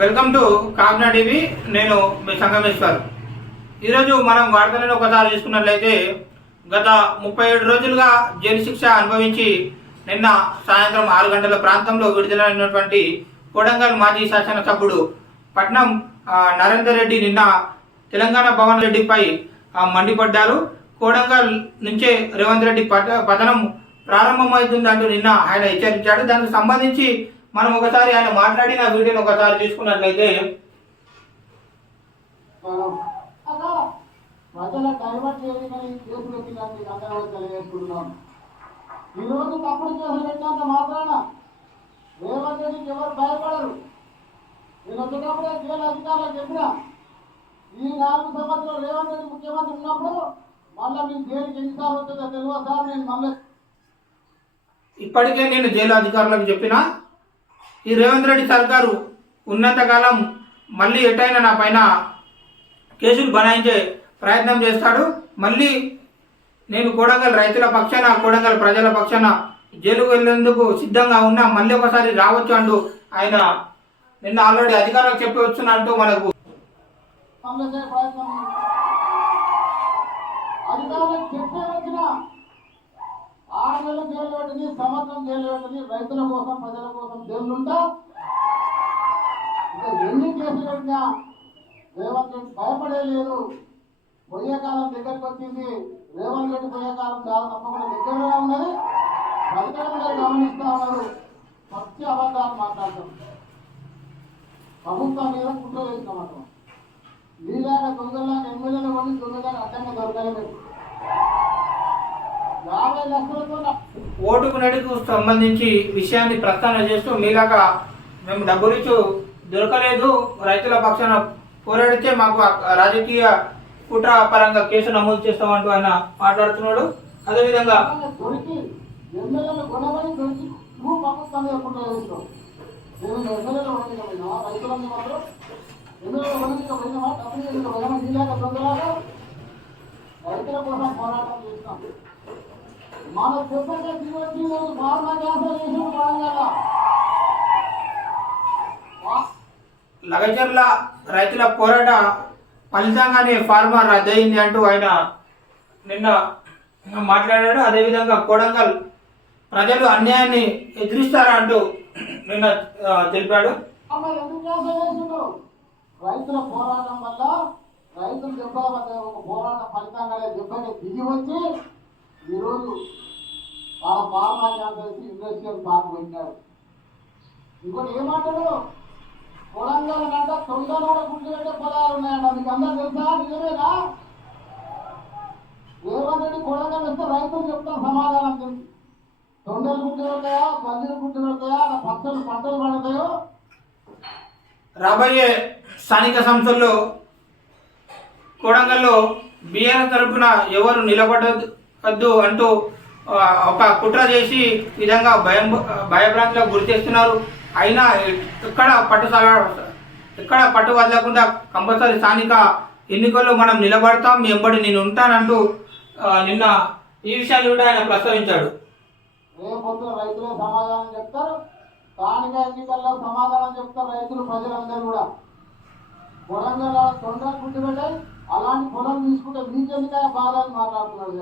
Welcome to Kakinada TV. నేను మీ సంగమేశ్వర్. ఈరోజు మనం వార్తలను ఒకసారి చూసుకున్నట్లయితే గత ముప్పై ఏడు రోజులుగా జైలు శిక్ష అనుభవించి నిన్న సాయంత్రం ఆరు గంటల ప్రాంతంలో విడుదలైనటువంటి కొడంగల్ మాజీ శాసనసభ్యుడు పట్నం నరేందర్ రెడ్డి నిన్న తెలంగాణ భవన్ రెడ్డిపై మండిపడ్డారు. కోడంగల్ నుంచే రేవంత్ రెడ్డి పత పతనం ప్రారంభమవుతుందంటూ నిన్న ఆయన హెచ్చరించాడు. దానికి సంబంధించి మనం ఒకసారి ఆయన మాట్లాడిన వీడియోని ఒకసారి చూసుకున్నట్లయితే ప్రజల డైవర్ట్ చేయని కేసులు వచ్చిందని అందరూ తెలియజేసుకుంటున్నాం. ఈ రోజు తప్పుడు కేసులు పెట్టినంత మాత్రాన రేవంత్ రెడ్డికి ఎవరు భయపడరు? నేను వచ్చేటప్పుడే జైలు అధికారులకు చెప్పిన ఈ నాలుగు సంవత్సరాలు రేవంత్ రెడ్డి ముఖ్యమంత్రి ఉన్నప్పుడు మళ్ళీ మీకు జైలుకి ఎన్నిసార్లు వస్తుందో తెలియదు సార్ నేను మళ్ళీ ఇప్పటికే నేను జైలు అధికారులకు చెప్పిన ఈ రేవంత్ రెడ్డి సర్కారు ఉన్నంతకాలం మళ్ళీ ఎటైనా నా పైన కేసులు బనాయించే ప్రయత్నం చేస్తాడు. మళ్ళీ నేను కోడంగల్ రైతుల పక్షాన కోడంగల్ ప్రజల పక్షాన జైలుకు వెళ్ళేందుకు సిద్ధంగా ఉన్నా మళ్ళీ ఒకసారి రావచ్చు అంటూ ఆయన నిన్న ఆల్రెడీ అధికారులకు చెప్పి వచ్చునంటూ మనకు అధికారులకు చెప్పే వచ్చిన ఆరు నెలలు సమర్థం పెట్టింది రైతుల కోసం ప్రజల కోసం దేవుడు ఇంకా ఎన్ని కేసులు పెట్టినా రేవంత్ రెడ్డి భయపడే లేదు. పోయే కాలం దగ్గరికి వచ్చింది. రేవంత్ రెడ్డి పోయే కాలం చాలా తప్పకుండా దగ్గరగా ఉన్నది. ప్రజలు కూడా గమనిస్తా ఉన్నారు. పచ్చి అబద్ధాలు మాట్లాడతాం ప్రభుత్వం మీద కుట్ర చేసిన మాత్రం నీలాగా దొంగలాగా ఎమ్మెల్యేలు కొన్ని దొంగలాగా అడ్డంగా దొరకలేదు ఓటుకు నడుకు సంబంధించి విషయాన్ని ప్రస్తావన చేస్తూ మీలాగా మేము డబ్బులిచ్చు దొరకలేదు. రైతుల పక్షాన పోరాడితే మాకు రాజకీయ కుట్ర పరంగా కేసు నమోదు చేస్తామంటూ ఆయన మాట్లాడుతున్నాడు. అదేవిధంగా రైతుల కోసం పోరాటం చేస్తాం. మన లగచర్ల రైతుల పోరాట ఫలితంగానే ఫార్మర్ రద్దయింది అంటూ ఆయన నిన్న మాట్లాడాడు. అదేవిధంగా కోడంగల్ ప్రజలు అన్యాయాన్ని ఎదిరిస్తారా అంటూ నిన్న తెలిపాడు. రైతుల పోరాటం వల్ల రైతుల ఒక పోరాట ఫలితంగానే దెబ్బకి దిగి వచ్చి ఈరోజు వాళ్ళ ఫార్మా క్యాన్సర్స్ ఇండస్ట్రియల్ పార్క్ పెట్టారు. ఇంకోటి ఏమంటారు పొలంగాల కంట తొందరలో గుర్తుపెట్టే పొలాలు ఉన్నాయంట. మీకు అందరూ తెలుసా? నిజమేనా రేవంత్ రెడ్డి కొడంగల్ వస్తే రైతులు చెప్తారు సమాధానం తెలుసు తొండలు గుర్తు ఉంటాయా బందీలు గుర్తు ఉంటాయా అలా పచ్చలు పంటలు పడతాయో? రాబోయే స్థానిక సంస్థల్లో కోడంగల్లో బీఆర్ తరఫున ఎవరు నిలబడదు వద్దు అంటూ ఒక కుట్ర చేసి విధంగా భయం భయభ్రాంతులకు గురి చేస్తున్నారు. అయినా ఎక్కడ పట్టు సాగ ఎక్కడ పట్టు వదలకుండా కంపల్సరీ స్థానిక ఎన్నికల్లో మనం నిలబడతాం మీ ఎంబడి నేను ఉంటానంటూ నిన్న ఈ విషయాన్ని కూడా ఆయన ప్రస్తావించాడు. రేపొద్దు రైతులే సమాధానం చెప్తారు? స్థానిక ఎన్నికల్లో సమాధానం చెప్తారు రైతులు ప్రజలందరూ కూడా. పొలంగా తొందర గుర్తుపెట్టాయి అలాంటి పొలం తీసుకుంటే మీకెందుకే బాధ అని మాట్లాడుతున్నారు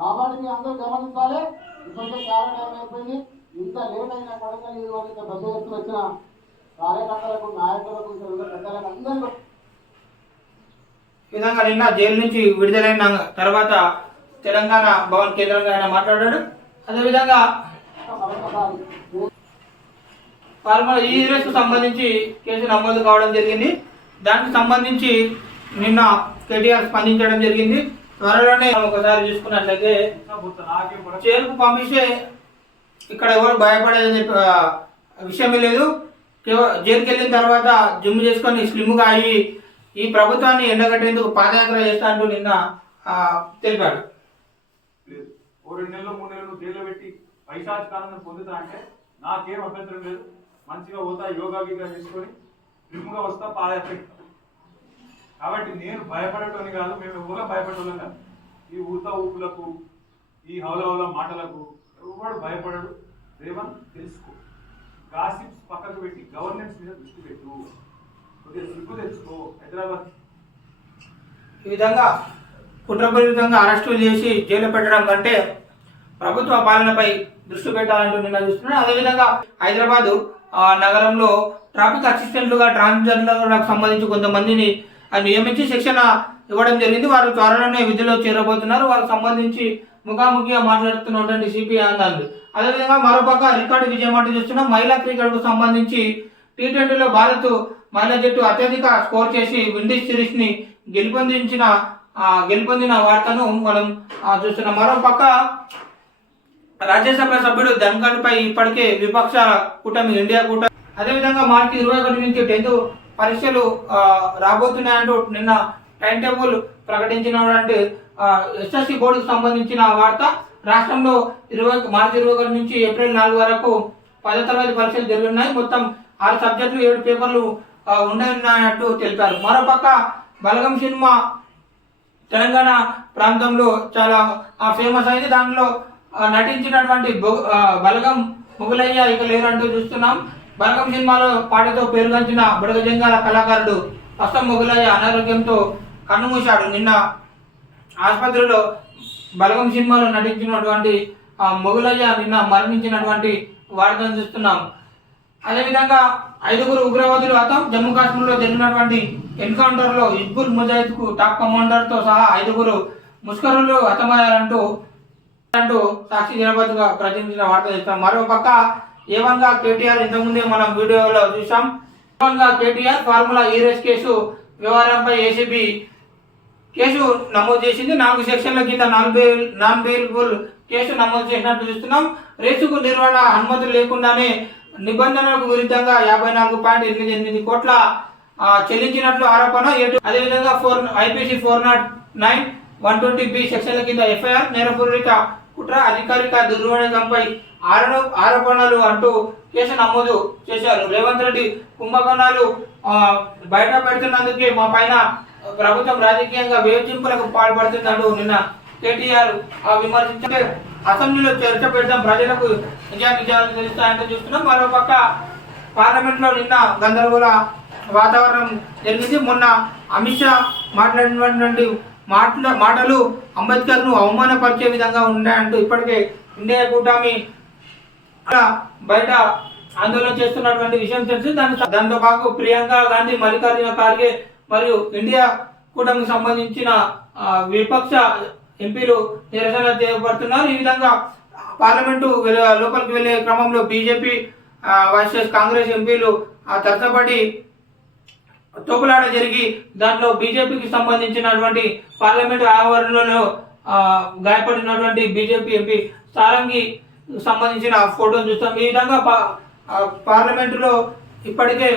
కాబట్టి మీ అందరూ గమనించాలి. ఇప్పటికే చాలా టైం అయిపోయింది. ఇంత లేట్ అయినా కొడంగల్ ఈ రోజు ఇంత పెద్ద ఎత్తున వచ్చిన కార్యకర్తలకు నాయకులకు ఇక్కడ ఉన్న పెద్దలకు అందరూ ఈ విధంగా నిన్న జైలు నుంచి విడుదలైన తర్వాత తెలంగాణ భవన్ కేంద్రంగా ఆయన మాట్లాడాడు. అదేవిధంగా మరొకసారి ఈ కు సంబంధించి కేసు నమోదు కావడం జరిగింది. దానికి సంబంధించి నిన్న కేటీఆర్ స్పందించడం జరిగింది. త్వరలోనే ఒకసారి చూసుకున్నట్లయితే చేరుకు పంపిస్తే ఇక్కడ ఎవరు భయపడేదని చెప్పి, విషయమే లేదు. కేవ- జైలుకి వెళ్ళిన తర్వాత జిమ్ చేసుకొని స్లిమ్గా అయ్యి ఈ ప్రభుత్వాన్ని ఎండగట్టేందుకు పాదయాత్ర చేస్తా అంటూ నిన్న తెలిపాడు. ఓ రెండు నెలలు మూడు నెలలు జైల్లో పెట్టి పైశాచికాలను పొందుతా అంటే నాకేం అభ్యంతరం లేదు. మంచిగా పోతా యోగా గీగా చేసుకొని స్లిమ్గా వస్తా పాదయాత్ర కాబట్టి నేను భయపడటోని కాదు మేము ఎవరో భయపడటం కాదు. ఈ ఊత ఊపులకు ఈ హౌల హౌల మాటలకు ఎవడు భయపడడు. రేవన్ తెలుసుకో. గాసిప్స్ పక్కకు పెట్టి గవర్నెన్స్ మీద దృష్టి పెట్టు. కొద్దిగా సిగ్గు తెచ్చుకో. హైదరాబాద్. ఈ విధంగా కుట్రపూరితంగా అరెస్టులు చేసి జైలు పెట్టడం కంటే ప్రభుత్వ పాలనపై దృష్టి పెట్టాలంటూ నిన్న చూస్తున్నాను. అదేవిధంగా హైదరాబాదు నగరంలో ట్రాఫిక్ అసిస్టెంట్లుగా ట్రాన్స్జెండర్లకు సంబంధించి కొంతమందిని ఆ, నియమించి శిక్షణ ఇవ్వడం జరిగింది. వారు త్వరలోనే విధుల్లో చేరబోతున్నారు. వారికి సంబంధించి ముఖాముఖిగా మాట్లాడుతున్నటువంటి సిపి ఆనంద్. అదేవిధంగా మరోపక్క రికార్డు విజయం అంటూ చూస్తున్న. మహిళా క్రికెట్కు సంబంధించి టీ ట్వంటీలో భారత్ మహిళా జట్టు అత్యధిక స్కోర్ చేసి విండీస్ సిరీస్ని గెలుపొందించిన గెలుపొందిన వార్తను మనం చూస్తున్నాం. మరోపక్క రాజ్యసభ సభ్యుడు ధన్ఖడ్ పై ఇప్పటికే విపక్ష కూటమి ఇండియా కూటమి అదేవిధంగా మార్చి ఇరవై ఒకటి నుంచి టెన్త్ పరీక్షలు రాబోతున్నాయంటూ నిన్న టైం టేబుల్ ప్రకటించినటువంటి ఎస్ఎస్సి బోర్డుకు సంబంధించిన వార్త రాష్ట్రంలో ఇరవై మార్చి ఇరవై ఒకటి నుంచి ఏప్రిల్ నాలుగు వరకు పదో తరగతి పరీక్షలు జరుగుతున్నాయి మొత్తం ఆరు సబ్జెక్టులు ఏడు పేపర్లు ఆ, ఉండనున్నట్టు తెలిపారు. మరోపక్క బలగం సినిమా తెలంగాణ ప్రాంతంలో చాలా ఫేమస్ అయింది. దానిలో నటించినటువంటి బలగం మొగులయ్య ఇక లేరంటూ చూస్తున్నాం. బలగం సినిమాలో పాటతో పేరుగాంచిన బుడగజంగాల కళాకారుడు అస్సం మొగులయ్య అనారోగ్యంతో కన్నుమూశాడు నిన్న ఆసుపత్రిలో బలగం సినిమాలో నటించినటువంటి మొగులయ్య నిన్న మరణించినటువంటి వార్తను చూస్తున్నాం. అదేవిధంగా ఐదుగురు ఉగ్రవాదులు హతం జమ్మూ కాశ్మీర్లో జరిగినటువంటి ఎన్కౌంటర్లో ఇజ్బుల్ హిజ్బుల్ టాప్ కమాండర్తో సహా ఐదుగురు ముష్కరులు హతమయ్యారంటూ అంటూ సాక్షి దినపత్రిక ప్రచురించిన వార్త చెప్తాం మరో పక్క ఏవంగా కేటీఆర్ ఇంతకుముందే మనం వీడియోలో చూసాం ఏవంగా కేటీఆర్ ఫార్ములా ఈ కేసు వ్యవహారంపై ఏసీబీ కేసు నమోదు చేసింది. నాలుగు సెక్షన్ల కింద నాన్ బెయిల్ నాన్ బెయిలబుల్ కేసు నమోదు చేసినట్టు చూస్తున్నాం. రేసుకు నిర్వహణ అనుమతులు లేకుండానే నిబంధనలకు విరుద్ధంగా యాభై నాలుగు పాయింట్ ఎనిమిది ఎనిమిది కోట్ల చెల్లించినట్లు ఆరోపణ. ఎటు అదేవిధంగా four IPC four naught nine one twenty B సెక్షన్ల కింద ఎఫ్ఐఆర్ నేరపూరిత కుట్ర అధికారిక దుర్వినియోగంపై ఆరోపణలు అంటూ కేసు నమోదు చేశారు. రేవంత్ రెడ్డి కుంభకోణాలు బయట పెడుతున్నందుకే మా పైన ప్రభుత్వం రాజకీయంగా వేధింపులకు పాల్పడుతుందంటూ నిన్న కేటీఆర్ ఆ విమర్శించే అసెంబ్లీలో చర్చ పెడతాం ప్రజలకు నిజా నిజాలు తెలుస్తాయంటూ చూస్తున్నాం. మరోపక్క పార్లమెంట్లో నిన్న గందరగోళ వాతావరణం జరిగింది. మొన్న అమిత్ షా మాట్లాడినటువంటి మాటల మాటలు అంబేద్కర్ను అవమానపరిచే విధంగా ఉన్నాయంటూ ఇప్పటికే ఇండియా కూటమి బయట ఆందోళన చేస్తున్నటువంటి విషయం తెలిసి దాని దాంతో పాటు ప్రియాంక గాంధీ మల్లికార్జున ఖార్గే మరియు ఇండియా కూటమికి సంబంధించిన విపక్ష ఎంపీలు నిరసన చేపడుతున్నారు ఈ విధంగా పార్లమెంటు లోపలికి వెళ్ళే క్రమంలో బీజేపీ వర్సెస్ కాంగ్రెస్ ఎంపీలు ఆ తరచబడి తోపులాట జరిగి దాంట్లో బీజేపీకి సంబంధించినటువంటి పార్లమెంటు ఆవరణలో గాయపడినటువంటి బీజేపీ ఎంపీ సారంగి సంబంధించిన ఫోటోను చూస్తాం. ఈ విధంగా పార్లమెంటులో ఇప్పటికే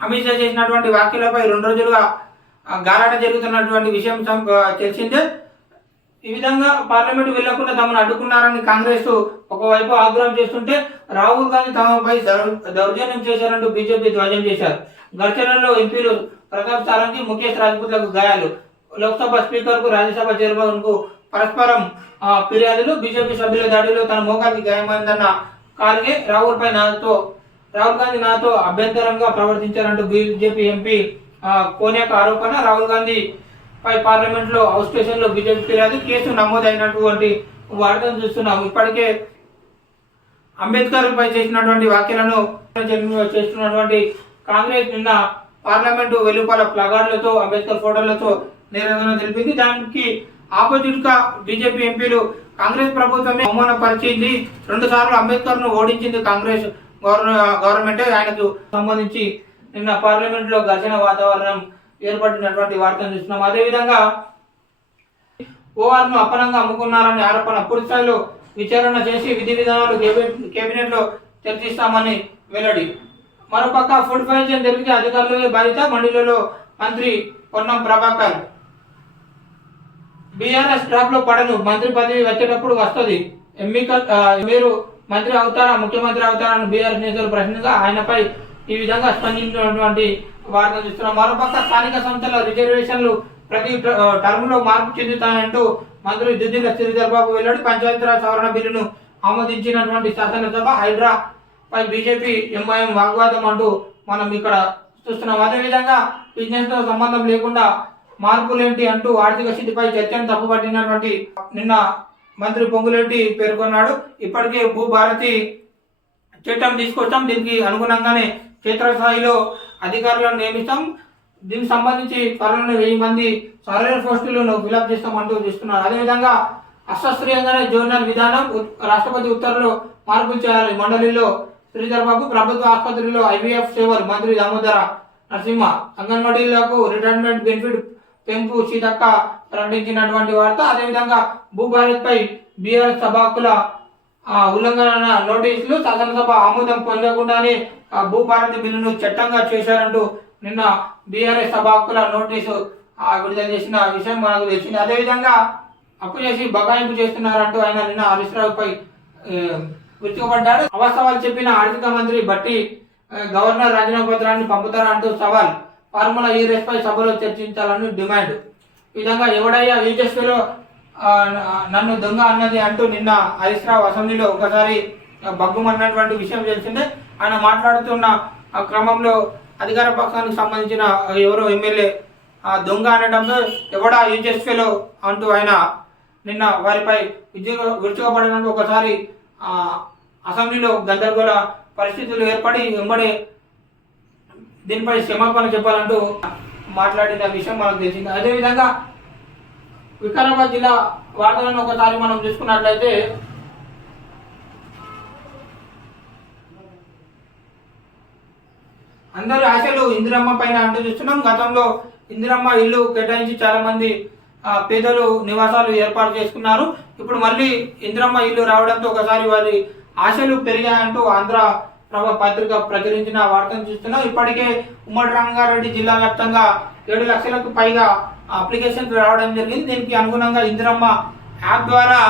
అమిత్ షా చేసినటువంటి వ్యాఖ్యలపై రెండు రోజులుగా గారాట జరుగుతున్నటువంటి విషయం తెలిసిందే. ఈ విధంగా పార్లమెంట్ వెళ్ళకుండా తమను అడ్డుకున్నారని కాంగ్రెస్ ఒకవైపు ఆగ్రహం చేస్తుంటే రాహుల్ గాంధీ తమపై దౌర్జన్యం చేశారంటూ బీజేపీ ధ్వజం చేశారు. ఘర్షణలో ఎంపీలు ప్రతాప్ సారంగి ముఖేష్ రాజ్పుత్లకు గాయాలు. లోక్సభ స్పీకర్కు రాజ్యసభ చైర్మన్కు పరస్పరం ఫిర్యాదులు బీజేపీ సభ్యుల దాడిలో తన మోకానికి గాయమైందన్న ఖార్గే రాహుల్ పై నాతో రాహుల్ గాంధీ నాతో అభ్యంతరంగా ప్రవర్తించారంటూ బీజేపీ ఎంపీ ఆ, కోనేక ఆరోపణ రాహుల్ గాంధీ పై పార్లమెంట్లో హౌస్ స్టేషన్లో బీజేపీ ఫిర్యాదు కేసు నమోదైనటువంటి వార్తను చూస్తున్నాం ఇప్పటికే అంబేద్కర్ పై చేసినటువంటి వ్యాఖ్యలను చేస్తున్నటువంటి కాంగ్రెస్ నిన్న పార్లమెంటు వెలుపల ప్లగార్లతో అంబేద్కర్ ఫోటోలతో నిరసన తెలిపింది. దానికి ఆపోజిట్గా బీజేపీ ఎంపీలు కాంగ్రెస్ ప్రభుత్వమే అవమానపరిచింది రెండు సార్లు అంబేద్కర్ను ఓడించింది కాంగ్రెస్ గవర్నమెంట్. ఆయనకు సంబంధించి నిన్న పార్లమెంట్లో ఘర్షణ వాతావరణం ఏర్పడినటువంటి వార్తను చూస్తున్నాం. అదేవిధంగా ఓఆర్ను అపనంగా అమ్ముకున్నారనే ఆరోపణ పూర్తి స్థాయిలో విచారణ చేసి విధి విధానాలు కేబినెట్లో చర్చిస్తామని వెల్లడి. మరోపక్క ఫుడ్ పాయిజన్ జరిగితే అధికారులే బాధిత మండలిలో మంత్రి పొన్నం ప్రభాకర్ బీఆర్ఎస్ ట్రాప్లో పడను. మంత్రి పదవి వచ్చేటప్పుడు వస్తుంది. మీరు మంత్రి అవుతారా ముఖ్యమంత్రి అవుతారని బీఆర్ఎస్ నేతలు ప్రశ్నగా ఆయనపై ఈ విధంగా స్పందించినటువంటి వార్త చూస్తున్నాం. మరోపక్క స్థానిక సంస్థల రిజర్వేషన్లు ప్రతి టర్మ్లో మార్పు చెందుతాయంటూ మంత్రి దుద్దిల శ్రీధర్బాబు వెల్లడి పంచాయతీరాజ్ సవరణ బిల్లును ఆమోదించినటువంటి శాసనసభ హైడ్రా పై బీజేపీ ఎంఐఎం వాగ్వాదం అంటూ మనం ఇక్కడ చూస్తున్నాం. అదేవిధంగా బిజినెస్తో సంబంధం లేకుండా మార్పులేంటి అంటూ ఆర్థిక స్థితిపై చర్చను తప్పుపట్టినటువంటి నిన్న మంత్రి పొంగులేటి పేర్కొన్నాడు. ఇప్పటికే భూభారతి చట్టం తీసుకొచ్చాం. దీనికి అనుగుణంగానే క్షేత్రస్థాయిలో అధికారులను నియమిస్తాం. దీనికి సంబంధించి త్వరలోనే వెయ్యి మంది సర్వేర్ పోస్టులను ఫిలప్ చేస్తామంటూ చూస్తున్నారు. అదేవిధంగా అశాస్త్రీయంగానే జోనల్ విధానం రాష్ట్రపతి ఉత్తర్వులు మార్పులు చేయాలి. మండలిలో శ్రీధర్ బాబు ప్రభుత్వ ఆసుపత్రిలో ఐవీఎఫ్ సేవలు మంత్రి దామోదర నరసింహ అంగన్వాడీలకు రిటైర్మెంట్ బెనిఫిట్ పెంపు సీతక్క ప్రకటించినటువంటి వార్త. అదేవిధంగా భూభారత్ పై బీఆర్ఎస్ సభాకుల ఉల్లంఘన నోటీసులు శాసనసభ ఆమోదం పొందకుండానే భూభారత్ బిల్లును చట్టంగా చేశారంటూ నిన్న బీఆర్ఎస్ సభాకుల నోటీసు విడుదల చేసిన విషయం మనకు తెలిసింది. అదేవిధంగా అప్పు చేసి బకాయింపు చేస్తున్నారంటూ ఆయన నిన్న హరీశ్రావుపై గుర్తుపడ్డాడు విరుచుకుపడ్డాడు. అవాస్తవాలు చెప్పిన ఆర్థిక మంత్రి బట్టి గవర్నర్ రాజీనామా పత్రాన్ని పంపుతారా అంటూ సవాల్. ఫార్ములా ఈ పై సభలో చర్చించాలని డిమాండ్. ఈ విధంగా ఎవడయ్యా యూజెస్లో నన్ను దొంగ అన్నది అంటూ నిన్న హరీష్ రావు అసెంబ్లీలో ఒకసారి బగ్గుమన్నటువంటి విషయం తెలిసిందే. ఆయన మాట్లాడుతున్న క్రమంలో అధికార పక్షానికి సంబంధించిన ఎవరో ఎమ్మెల్యే దొంగ అనడంతో ఎవడా యూజెస్ఫీలో అంటూ ఆయన నిన్న వారిపై విద్యుగ విరుచుకపడినట్టు ఒకసారి అసెంబ్లీలో గందరగోళ పరిస్థితులు ఏర్పడి వెంబడి దీనిపై క్షమాపణ చెప్పాలంటూ మాట్లాడిన విషయం మనకు తెలిసింది. అదేవిధంగా వికారాబాద్ జిల్లా వార్తలను ఒకసారి మనం చూసుకున్నట్లయితే అందరి ఆశలు ఇందిరమ్మ పైన అంటూ చూస్తున్నాం. గతంలో ఇందిరమ్మ ఇల్లు కేటాయించి చాలా మంది ఆ, పేదలు నివాసాలు ఏర్పాటు చేసుకున్నారు. ఇప్పుడు మళ్ళీ ఇందిరమ్మ ఇల్లు రావడంతో ఒకసారి వారి ఆశలు పెరిగాయంటూ ఆంధ్ర ప్రభ పత్రిక ప్రచురించిన వార్తను చూస్తున్నాం. ఇప్పటికే ఉమ్మడి రంగారెడ్డి జిల్లా వ్యాప్తంగా ఏడు లక్షలకు పైగా అప్లికేషన్స్ రావడం జరిగింది. దీనికి అనుగుణంగా ఇందిరమ్మ యాప్ ద్వారా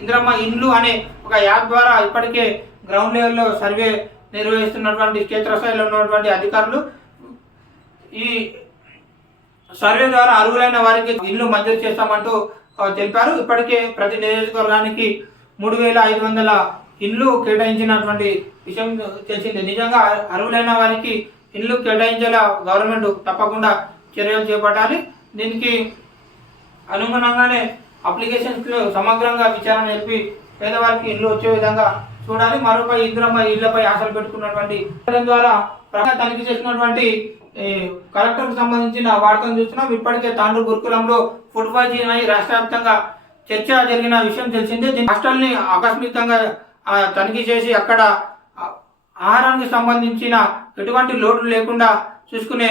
ఇందిరమ్మ ఇండ్లు అనే ఒక యాప్ ద్వారా ఇప్పటికే గ్రౌండ్ లెవెల్లో సర్వే నిర్వహిస్తున్నటువంటి క్షేత్రస్థాయిలో ఉన్నటువంటి అధికారులు ఈ సర్వే ద్వారా అర్హులైన వారికి ఇల్లు మంజూరు చేస్తామంటూ తెలిపారు. ఇప్పటికే ప్రతి నియోజకవర్గానికి మూడు వేల ఐదు వందల ఇల్లు కేటాయించినటువంటి విషయం తెలిసింది. నిజంగా అర్హులైన వారికి ఇల్లు కేటాయించేలా గవర్నమెంట్ తప్పకుండా చర్యలు చేపట్టాలి. దీనికి అనుగుణంగానే అప్లికేషన్స్ సమగ్రంగా విచారణ జరిపి పేదవారికి ఇల్లు వచ్చే విధంగా చూడాలి. మరోపై ఇంద్రమ్మ ఇళ్ళపై ఆశలు పెట్టుకున్నటువంటి దాని ద్వారా ప్రజలు తనిఖీ చేసినటువంటి కలెక్టర్కు సంబంధించిన వార్తను చూస్తున్నాం. ఇప్పటికే తాండ్రు గురుకులంలో ఫుడ్ పాయిజన్ అయి రాష్ట్ర వ్యాప్తంగా చర్చ జరిగిన విషయం తెలిసిందే. దీని హాస్టల్ని ఆకస్మికంగా తనిఖీ చేసి అక్కడ ఆహారానికి సంబంధించిన ఎటువంటి లోటు లేకుండా చూసుకునే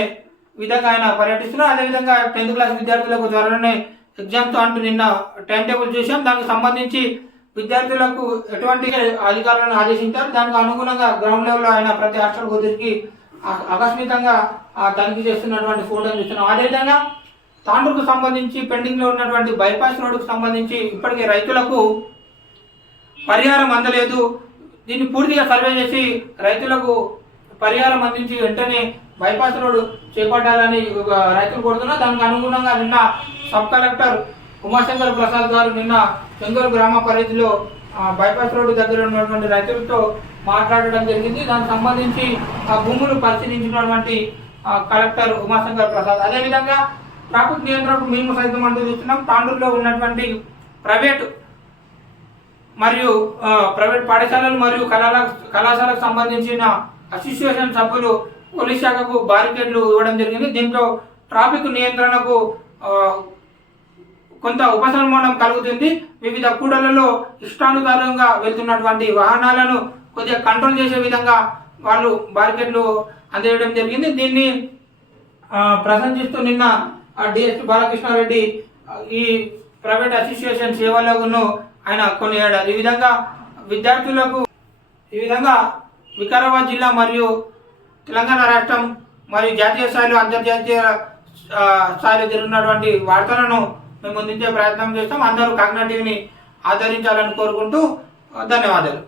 విధంగా ఆయన పర్యటిస్తున్నారు. అదేవిధంగా టెన్త్ క్లాస్ విద్యార్థులకు త్వరలోనే ఎగ్జామ్స్ అంటూ నిన్న టైం టేబుల్ చూసాం దానికి సంబంధించి విద్యార్థులకు ఎటువంటి అధికారులను ఆదేశించారు. దానికి అనుగుణంగా గ్రౌండ్ లెవెల్లో ఆయన ప్రతి హాస్టల్కు తిరిగి ఆకస్మికంగా ఆ, తనిఖీ చేస్తున్నటువంటి ఫోటోలు చూస్తున్నాం. అదేవిధంగా తాండూరుకు సంబంధించి పెండింగ్లో ఉన్నటువంటి బైపాస్ రోడ్డుకు సంబంధించి ఇప్పటికే రైతులకు పరిహారం అందలేదు. దీన్ని పూర్తిగా సర్వే చేసి రైతులకు పరిహారం అందించి వెంటనే బైపాస్ రోడ్డు చేపట్టాలని ఒక రైతులు కోరుతున్నారు. దానికి అనుగుణంగా నిన్న సబ్ కలెక్టర్ ఉమాశంకర్ ప్రసాద్ గారు నిన్న చెంగూరు గ్రామ పరిధిలో బైపాస్ రోడ్డు దగ్గర ఉన్నటువంటి రైతులతో మాట్లాడడం జరిగింది. దానికి సంబంధించి ఆ భూములు పరిశీలించినటువంటి కలెక్టర్ ఉమాశంకర్ ప్రసాద్. అదేవిధంగా ట్రాఫిక్ నియంత్రణకు మేము సైతం అంటూ చూస్తున్నాం తాండూరులో ఉన్నటువంటి ప్రైవేటు మరియు ప్రైవేట్ పాఠశాలలు మరియు కళాల కళాశాలకు సంబంధించిన అసోసియేషన్ సభ్యులు పోలీస్ శాఖకు బారికేడ్లు ఇవ్వడం జరిగింది. దీంట్లో ట్రాఫిక్ నియంత్రణకు కొంత ఉపశమనం కలుగుతుంది. వివిధ కూడలలో ఇష్టానుసారంగా వెళ్తున్నటువంటి వాహనాలను కొద్దిగా కంట్రోల్ చేసే విధంగా వాళ్ళు బారికేడ్లు అందజేయడం జరిగింది. దీన్ని ప్రశంసిస్తూ నిన్న డిఎస్ బాలకృష్ణారెడ్డి ఈ ప్రైవేట్ అసోసియేషన్ సేవలను ఆయన కొనియాడారు ఈ విధంగా విద్యార్థులకు ఈ విధంగా వికారాబాద్ జిల్లా మరియు తెలంగాణ రాష్ట్రం మరియు జాతీయ స్థాయిలో అంతర్జాతీయ స్థాయిలో జరిగినటువంటి వార్తలను మేము అందించే ప్రయత్నం చేస్తాం. అందరూ కాకినాడ టీవీని ఆదరించాలని కోరుకుంటూ ధన్యవాదాలు.